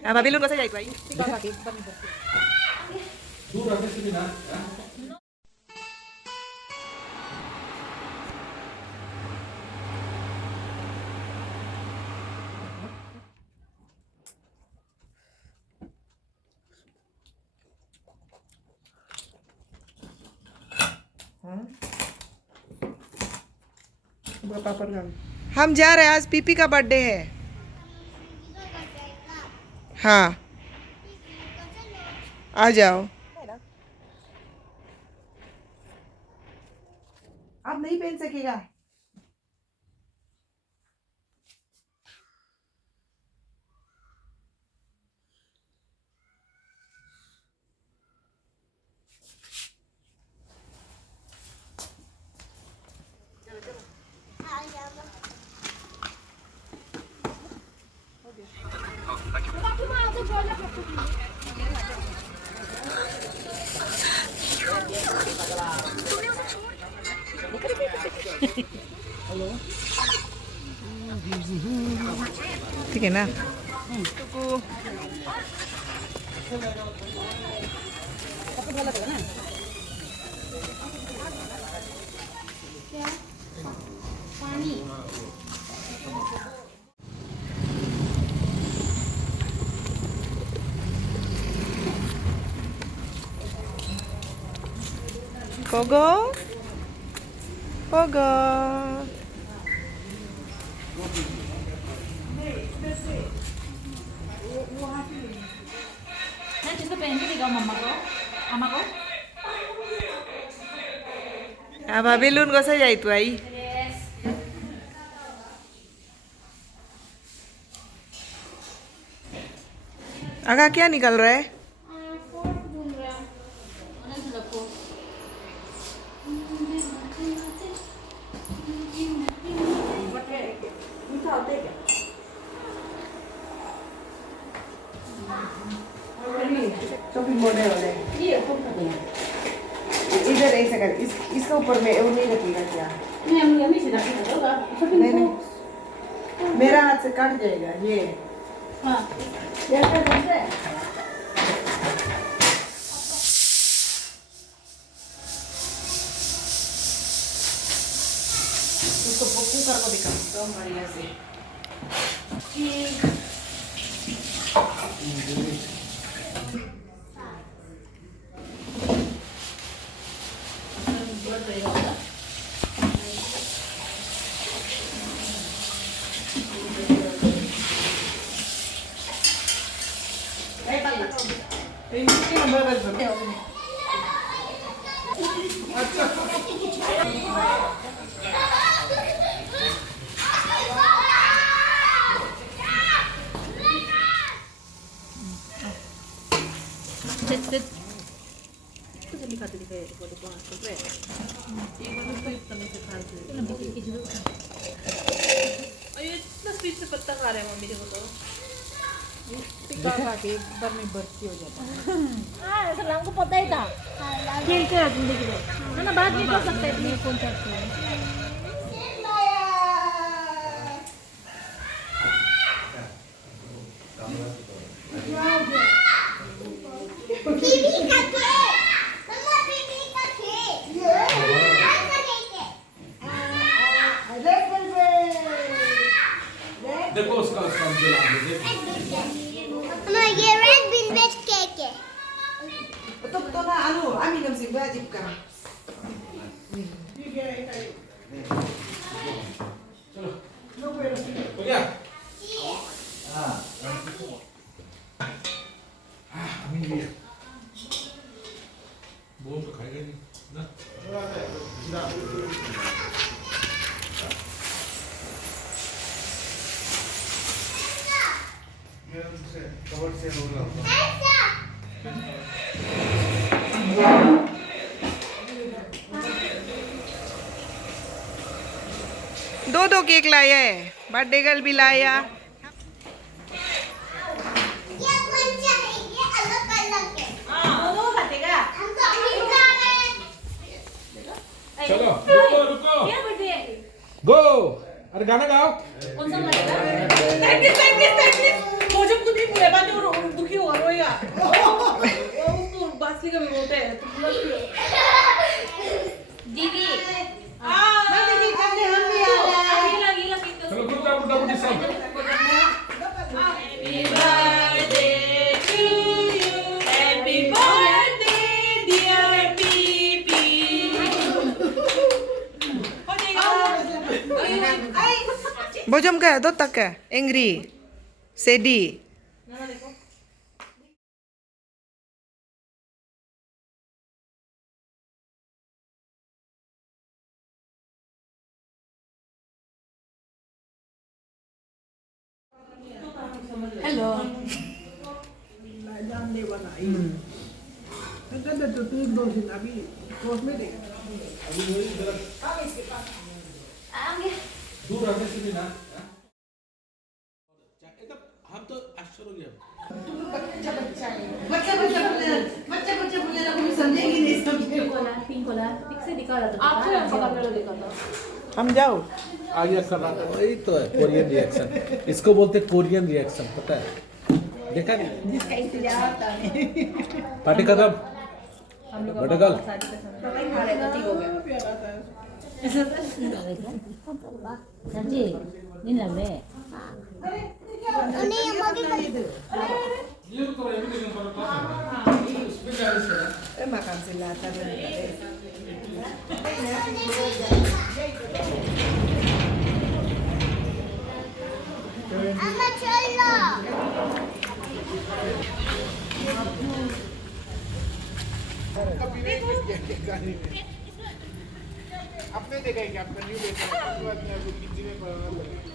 Babilun ko sa jay ko ay. हम जा रहे हैं, आज पीपी का बर्थडे है। हाँ आ जाओ। अब नहीं पहन सकेगा। ठीक है ना? Pogo, Pogo. जिसको पहन के दिखाओ मम्मा को अब Babilun को सजाई तू आई। आगा क्या निकल रहा है? इधर एक सेकंड, इसके ऊपर में वो नहीं रखेगा क्या? नहीं, मेरा हाथ से कट जाएगा ये। हाँ उसको कुकर को दिखा दो बढ़िया से। इतना स्वीट से पत्ता खा रहे हैं मम्मी देखो तो टिक्का खा के एक बार में भर्ती हो जाता है। हाँ सलाम को पता ही था खेलते हैं जिंदगी में है ना बात नहीं कर सकते इतनी कौन सकते हैं देखो उसका ये रेड वेलवेट केक है तो ना anu amin nam sing wajib ka चलो हो गया हाँ अमीन भी बोल तो खाएगा नहीं ना कवर से रोल दो केक लाया है, बर्थडे गर्ल भी लाया। ये कौन सा है ये अलग अलग है हाँ वो खातेगा हम तो अभी खा रहे हैं चलो रुको रुको क्या बर्थडे गो अरे गाना गाओ कौन सा लगेगा थैंक यू वो जब खुद ही पूरे बात kami bote. दीदी Mati di kami hambi ya. gila gila gitu. चलो बुटा बुटा बुटी सब Happy birthday to you. Happy birthday dear Pipi. Bojom ke? Dotak ke? Angry? Sedih? Hello. दूर रहने से भी ना एकदम हम तो आश्चर्य हो गए बच्चा बोले ना कोई समझेगी नहीं समझे कोला पिंक कोला पिक से दिखा रहा था आपको पता मेरे दिखा था हम जाओ आगे कर रहा था वही तो है कोरियन रिएक्शन इसको बोलते कोरियन रिएक्शन पता है देखा नहीं जिसका इंतजार था पार्टी खत्म बड़ा गल nanti ini lah be Ini yang mau kita. ये तो एप्लीकेशन पर था इसमें क्या है makan silata Ama chalo. आपने देखा है कि आपका न्यू देखा है